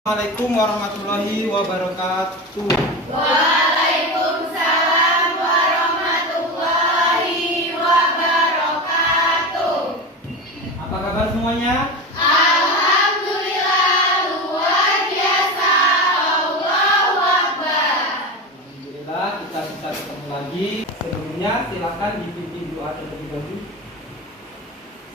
Assalamualaikum warahmatullahi wabarakatuh. Waalaikumsalam warahmatullahi wabarakatuh. Apa kabar semuanya? Alhamdulillah, luar biasa. Allahu Akbar. Alhamdulillah kita bisa ketemu lagi. Sebelumnya silakan dipimpin doa terlebih dahulu.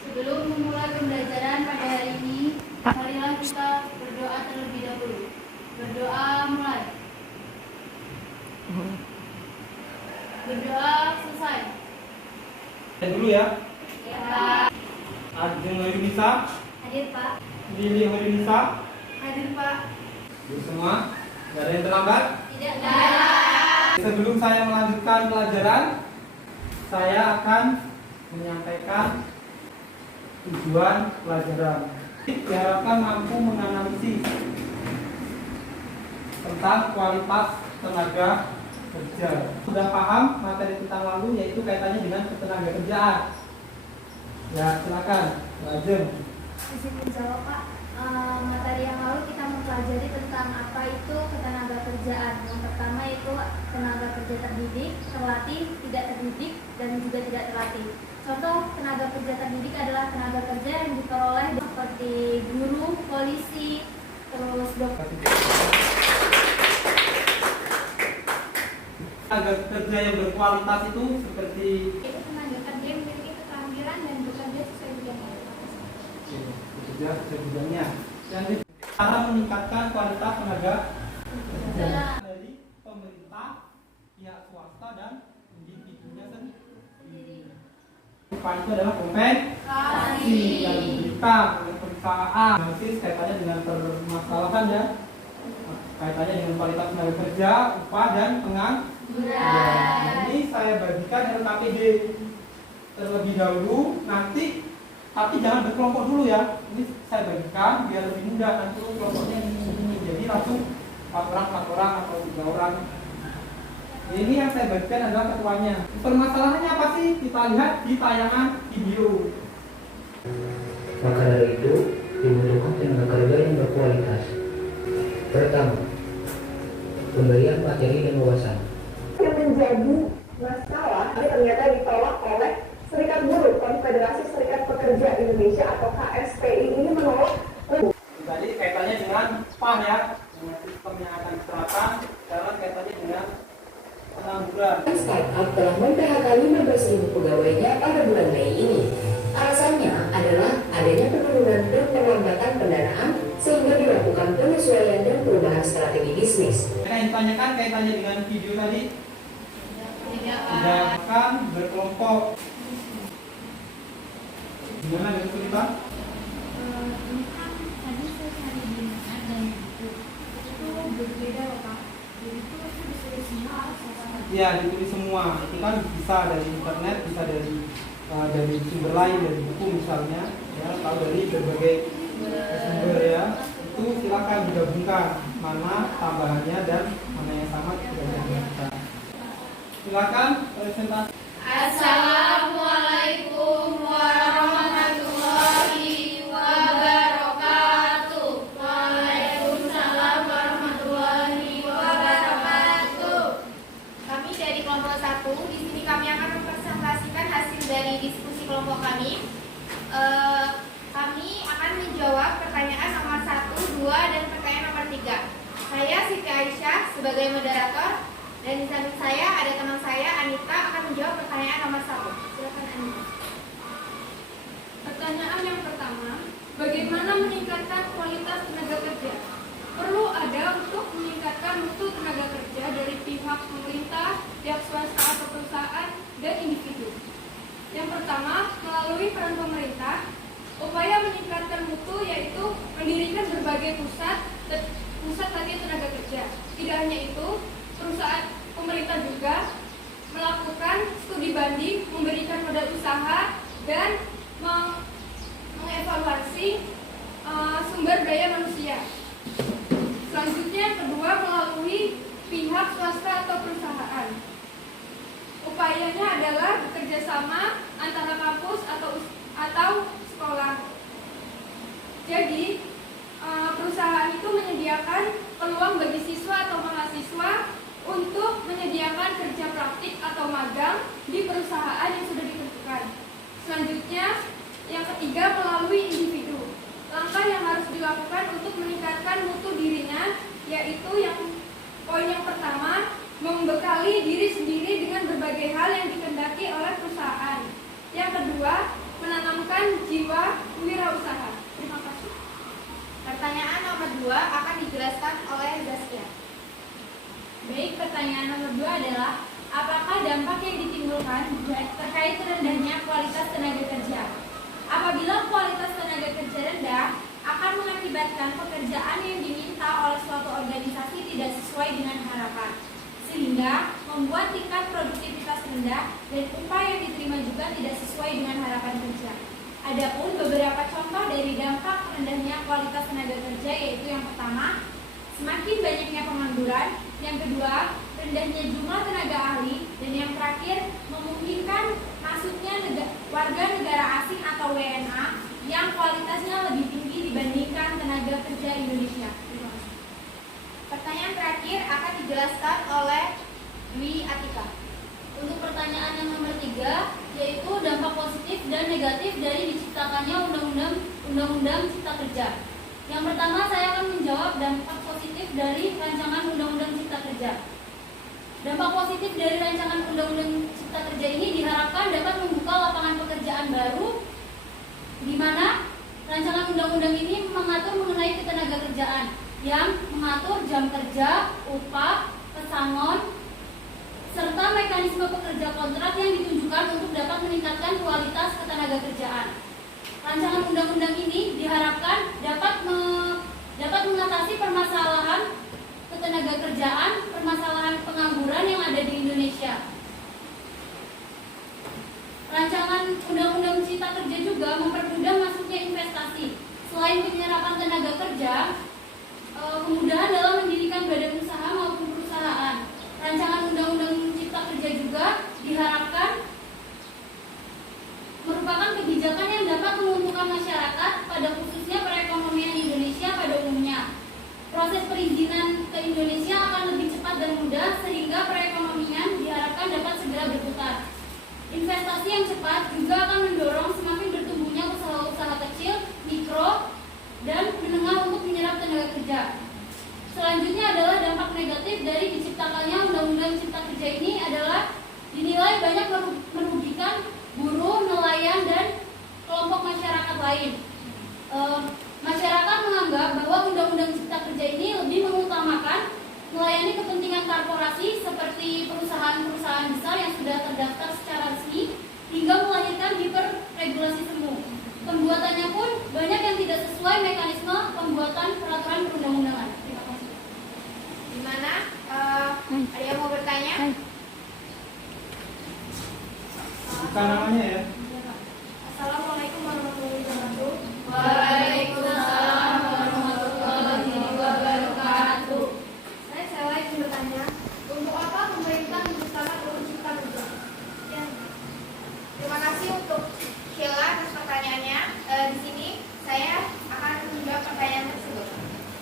Sebelum memulai pembelajaran pada hari ini, marilah kita berdoa terlebih dahulu. Berdoa mulai. Berdoa selesai. Dan dulu ya. Ya, Pak. Ajeng Hoirunisa, Hadir, Pak. Lili Hoirunisa, Hadir, Pak. yuk semua. Gak ada yang terlambat. Tidak ada. Sebelum saya melanjutkan pelajaran, saya akan menyampaikan tujuan pelajaran. Diharapkan mampu menganalisis tentang kualitas tenaga kerja. Sudah paham materi tentang lalu, yaitu kaitannya dengan ketenaga kerjaan. Ya, silakan, Ajeng. Izin menjawab, Pak. Materi yang lalu kita mempelajari tentang apa itu ketenaga kerjaan. Yang pertama itu tenaga kerja terdidik, terlatih, tidak terdidik, dan juga tidak terlatih. Contoh tenaga kerja terdidik adalah tenaga kerja yang diperoleh seperti guru, polisi, terus dokter. Tenaga kerja yang berkualitas itu seperti Itu tenaga kerja yang memiliki keterampilan dan bekerja sesuai bidangnya. bekerja sesuai bidangnya. Yang cara meningkatkan kualitas tenaga kerja dari pemerintah, pihak swasta dan individunya sendiri. Upah itu adalah kompensasi yang diberikan oleh perusahaan. Nanti kaitannya dengan permasalahan ya, kaitannya dengan kualitas tenaga kerja, upah dan pengangguran. Ini saya bagikan LKPD terlebih dahulu, nanti tapi jangan berkelompok dulu ya. Ini saya bagikan biar lebih mudah, nanti kelompoknya ini. Jadi langsung 4 orang atau 3 orang. Ini yang saya bagikan adalah ketuanya. Permasalahannya apa sih? Kita lihat di tayangan video. Maka dari itu dibutuhkan tenaga kerja yang berkualitas. Pertama, pemberian materi dan wawasan. Yang menjadi masalah ini ternyata ditolak oleh Serikat Buruh, Konfederasi Serikat Pekerja Indonesia atau KSPI ini menolak. Tadi kaitannya dengan PAH ya, dengan sistem yang akan diterapkan. Sekarang kaitannya dengan pengangguran. Startup telah mem-PHK 15.000 pegawainya pada bulan Mei ini. Alasannya adalah adanya penurunan dan perlambatan pendanaan sehingga dilakukan penyesuaian dan perubahan strategi bisnis. Yang ditanyakan kaitannya dengan video tadi, tidak akan berkelompok. Gimana dengan kita? Ini kan tadi saya cari di internet dan buku itu berbeda loh, Pak. Jadi itu ditulis semua sama. Ya, ditulis semua. Itu kan bisa dari internet, bisa dari sumber lain, dari buku misalnya, ya, atau dari berbagai sumber ya. Itu silakan digabungkan mana tambahannya dan mana yang sama tidak digabungkan. Silakan presentasi. Assalamualaikum warahmatullahi wabarakatuh. Waalaikumsalam warahmatullahi wabarakatuh. Kami dari kelompok 1, di sini kami akan mempresentasikan hasil dari diskusi kelompok kami. Kami akan menjawab pertanyaan nomor 1, 2, dan pertanyaan nomor 3. Saya Siti Aisyah sebagai moderator, dan di samping saya ada teman saya Anita akan menjawab pertanyaan nomor 1. Silakan Anita. Pertanyaan yang pertama, bagaimana meningkatkan kualitas tenaga kerja? Perlu ada untuk meningkatkan mutu tenaga kerja dari pihak pemerintah, pihak swasta atau perusahaan, dan individu. Yang pertama, melalui peran pemerintah, upaya meningkatkan mutu yaitu mendirikan berbagai pusat latihan tenaga kerja. Tidak hanya itu, pemerintah juga melakukan studi banding, memberikan modal usaha, dan mengevaluasi sumber daya manusia. Selanjutnya yang kedua, melalui pihak swasta atau perusahaan. Upayanya adalah bekerja sama antara kampus atau sekolah. Jadi perusahaan itu menyediakan menyediakan peluang bagi siswa atau mahasiswa untuk menyediakan kerja praktik atau magang di perusahaan yang sudah ditentukan. Selanjutnya, yang ketiga, melalui individu. Langkah yang harus dilakukan untuk meningkatkan mutu dirinya, yaitu poin yang pertama, membekali diri sendiri dengan berbagai hal yang dikehendaki oleh perusahaan. Yang kedua, menanamkan jiwa wirausaha. Terima kasih. Pertanyaan nomor 2 akan dijelaskan oleh Zaskia. Baik, pertanyaan nomor 2 adalah apakah dampak yang ditimbulkan terkait rendahnya kualitas tenaga kerja? Apabila kualitas tenaga kerja rendah, akan mengakibatkan pekerjaan yang diminta oleh suatu organisasi tidak sesuai dengan harapan, sehingga membuat tingkat produktivitas rendah dan upah yang diterima juga tidak sesuai dengan harapan kerja. Adapun beberapa contoh dari dampak rendahnya kualitas tenaga kerja yaitu yang pertama, semakin banyaknya pengangguran, yang kedua, rendahnya jumlah tenaga ahli, dan yang terakhir, memungkinkan masuknya warga negara asing atau WNA yang kualitasnya lebih tinggi dibandingkan tenaga kerja Indonesia. Pertanyaan terakhir akan dijelaskan oleh Dwi Atika. Untuk pertanyaan yang nomor 3, yaitu dampak positif dan negatif dari diciptakannya Undang-Undang Cipta Kerja. Yang pertama, saya akan menjawab dampak positif dari rancangan Undang-Undang Cipta Kerja. Dampak positif dari rancangan Undang-Undang Cipta Kerja ini diharapkan dapat membuka lapangan pekerjaan baru, di mana rancangan undang-undang ini mengatur mengenai ketenagakerjaan yang mengatur jam kerja, upah, pesangon, serta mekanisme pekerja kontrak yang ditunjukkan untuk dapat meningkatkan kualitas ketenagakerjaan. Rancangan undang-undang ini diharapkan dapat mengatasi permasalahan ketenagakerjaan, permasalahan pengangguran yang ada di Indonesia. Rancangan Undang-Undang Cipta Kerja juga mempermudah masuknya investasi. Selain penyerapan tenaga kerja, kemudahan dalam mendirikan badan usaha maupun perusahaan. Rancangan Undang-Undang Cipta Kerja juga diharapkan merupakan kebijakan yang dapat menguntungkan masyarakat, pada khususnya perekonomian Indonesia pada umumnya. Proses perizinan ke Indonesia akan lebih cepat dan mudah, sehingga perekonomian diharapkan dapat segera berputar. Investasi yang cepat juga akan mendorong semakin bertumbuhnya usaha-usaha kecil, mikro, dan menengah untuk menyerap tenaga kerja. Selanjutnya adalah dampak negatif dari diciptakannya Undang-Undang Cipta Kerja ini adalah dinilai banyak merugikan buruh, nelayan, dan kelompok masyarakat lain. Masyarakat menganggap bahwa Undang-Undang Cipta Kerja ini lebih mengutamakan melayani kepentingan korporasi seperti perusahaan-perusahaan besar yang sudah terdaftar secara resmi, hingga melahirkan hiperregulasi semu. Pembuatannya pun banyak yang tidak sesuai mekanisme pembuatan peraturan perundang-undangan. Terima kasih. Gimana? Ada yang mau bertanya? Bukan namanya ya. Assalamualaikum warahmatullahi wabarakatuh. Waalaikumsalam warahmatullahi wabarakatuh. Saya ingin bertanya, untuk apa pemerintah menciptakan UU Cipta Kerja? Ya. Terima kasih untuk Sheila atas pertanyaannya. Di sini saya akan menjawab pertanyaan tersebut.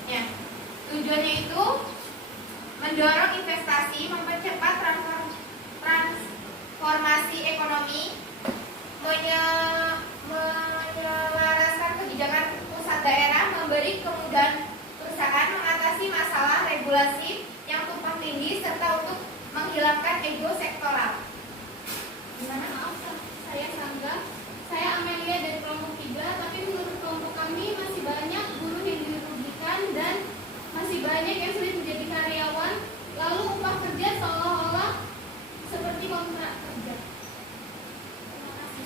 Ya. Tujuannya itu mendorong investasi, mempercepat transformasi ekonomi, menyelaraskan kebijakan pusat daerah, memberi kemudahan perusahaan, mengatasi masalah regulasi yang tumpang tindih, serta untuk menghilangkan ego sektoral. Gimana? Maaf, saya Sangga. Saya Amelia dari kelompok 3, tapi menurut kelompok kami masih banyak buruh yang dirugikan dan masih banyak yang sulit menjadi karyawan, lalu upah kerja seolah-olah seperti kontrak kerja. Terima kasih.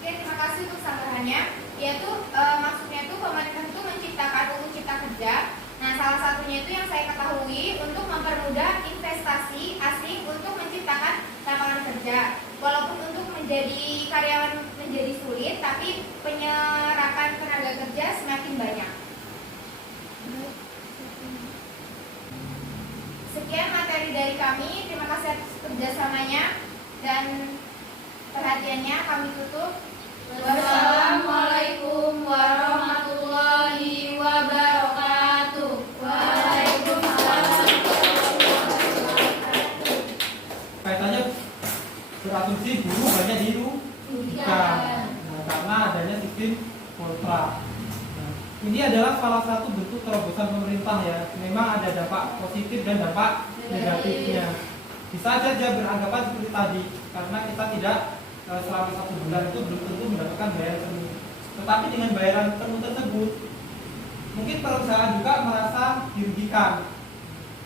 Oke, terima kasih untuk sanggahannya. Yaitu maksudnya itu pemerintah itu menciptakan UU Cipta Kerja. Nah, salah satunya itu yang saya ketahui untuk mempermudah investasi asing untuk menciptakan lapangan kerja. Walaupun untuk menjadi karyawan menjadi sulit, tapi Poltra. Nah, ini adalah salah satu bentuk terobosan pemerintah ya. Memang ada dampak positif dan dampak negatifnya. Bisa saja beranggapan seperti tadi, karena kita tidak selama 1 bulan itu belum tentu mendapatkan bayaran penuh. Tetapi dengan bayaran penuh tersebut, mungkin perusahaan juga merasa dirugikan.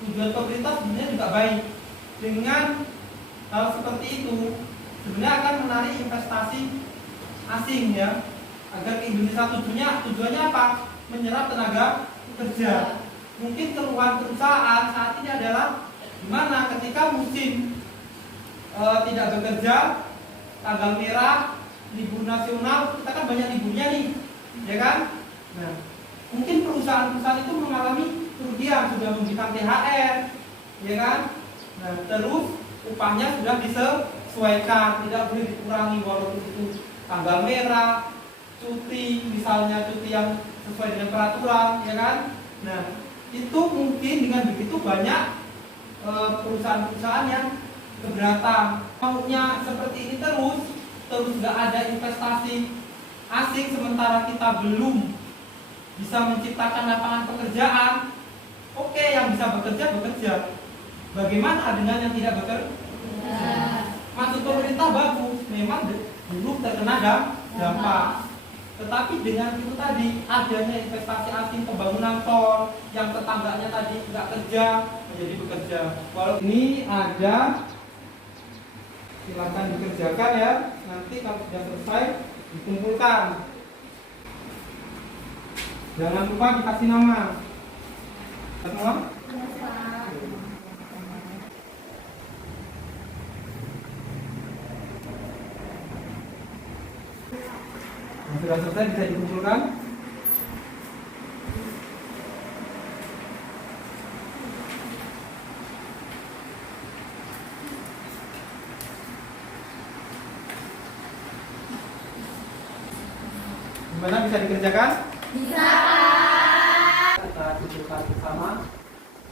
Tujuan pemerintah sebenarnya juga baik. Dengan hal seperti itu, sebenarnya akan menarik investasi asing ya, agar ke Indonesia. Tujuannya apa? Menyerap tenaga kerja. Mungkin keluhan perusahaan saat ini adalah gimana ketika musim tidak bekerja, tanggal merah, libur nasional, kita kan banyak liburnya nih, ya kan? Nah, mungkin perusahaan-perusahaan itu mengalami kerugian, sudah memberikan THR, ya kan? Nah, terus upahnya sudah disesuaikan, tidak boleh dikurangi walaupun itu tanggal merah, cuti, misalnya cuti yang sesuai dengan peraturan, ya kan? Nah, itu mungkin dengan begitu banyak perusahaan-perusahaan yang keberatan. Maunya seperti ini terus nggak ada investasi asing, sementara kita belum bisa menciptakan lapangan pekerjaan. Oke, yang bisa bekerja. Bagaimana dengan yang tidak bekerja? Maksud pemerintah bagus, memang belum terkena dampak. Tetapi dengan itu tadi, adanya investasi asing, pembangunan tol, yang tetangganya tadi nggak kerja menjadi bekerja. Walau ini ada, silakan dikerjakan ya. Nanti kalau sudah selesai dikumpulkan. Jangan lupa dikasih nama. Semua? Sudah selesai, bisa dikumpulkan. Gimana, bisa dikerjakan? Bisa. Kita kumpulkan bersama.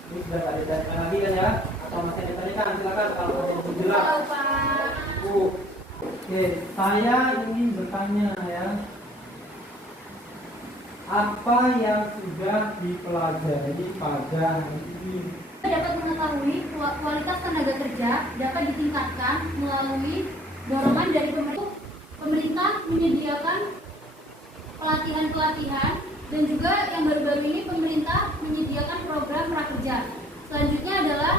Ini sudah ada ditanyakan lagi kan ya? Atau masih ditanyakan? Silakan kalau ada yang jelas. Oke, saya ingin bertanya ya. Apa yang sudah dipelajari pada hari ini? Dapat mengetahui kualitas tenaga kerja dapat ditingkatkan melalui dorongan dari pemerintah menyediakan pelatihan-pelatihan, dan juga yang baru-baru ini pemerintah menyediakan program prakerja. Selanjutnya adalah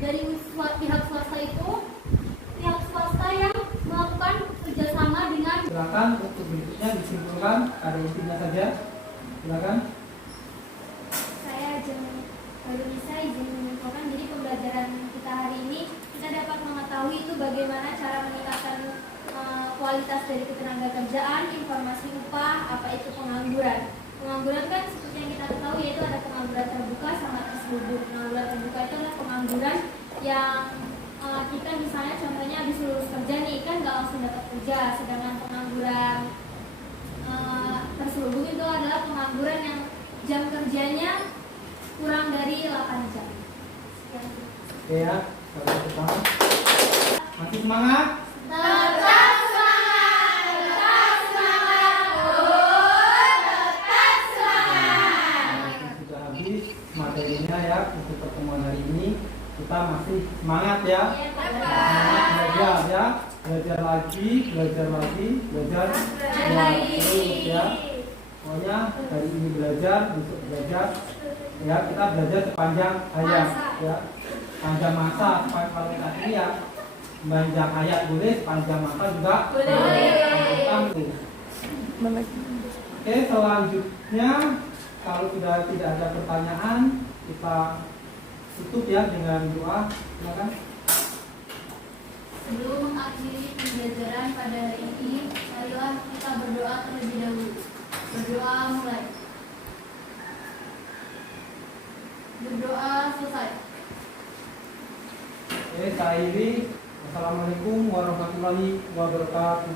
dari pihak swasta itu, pihak swasta yang melakukan kerjasama dengan. Silakan untuk berikutnya disimpulkan, ada intinya saja. Silakan. Saya baru bisa izin menyimpulkan. Jadi pembelajaran kita hari ini kita dapat mengetahui itu bagaimana cara meningkatkan kualitas dari ketenaga kerjaan, informasi upah, apa itu pengangguran. Pengangguran kan seperti yang kita ketahui yaitu ada pengangguran terbuka sama terselubung. Pengangguran terbuka itu adalah pengangguran yang kita misalnya contohnya habis lulus kerja nih kan nggak langsung dapat kerja, sedangkan pengangguran terselubung itu adalah pengangguran yang jam kerjanya kurang dari 8 jam. Sekian. Oke ya, masih semangat? Tetap Sudah habis materinya ya untuk pertemuan hari ini. Kita masih semangat ya. Semangat belajar ya. Belajar lagi, belajar terus ya. Pokoknya hari ini belajar, besok belajar. Ya, kita belajar sepanjang hayat ya. Panjang masa, kalau saat ini ya. Sepanjang hayat boleh, sepanjang masa juga boleh. Oke, selanjutnya kalau sudah tidak ada pertanyaan, kita tutup ya dengan doa. Silakan. Sebelum mengakhiri pembelajaran pada hari ini, marilah kita berdoa terlebih dahulu. Berdoa mulai. Berdoa selesai. Oke, saya Iri. Assalamualaikum warahmatullahi wabarakatuh.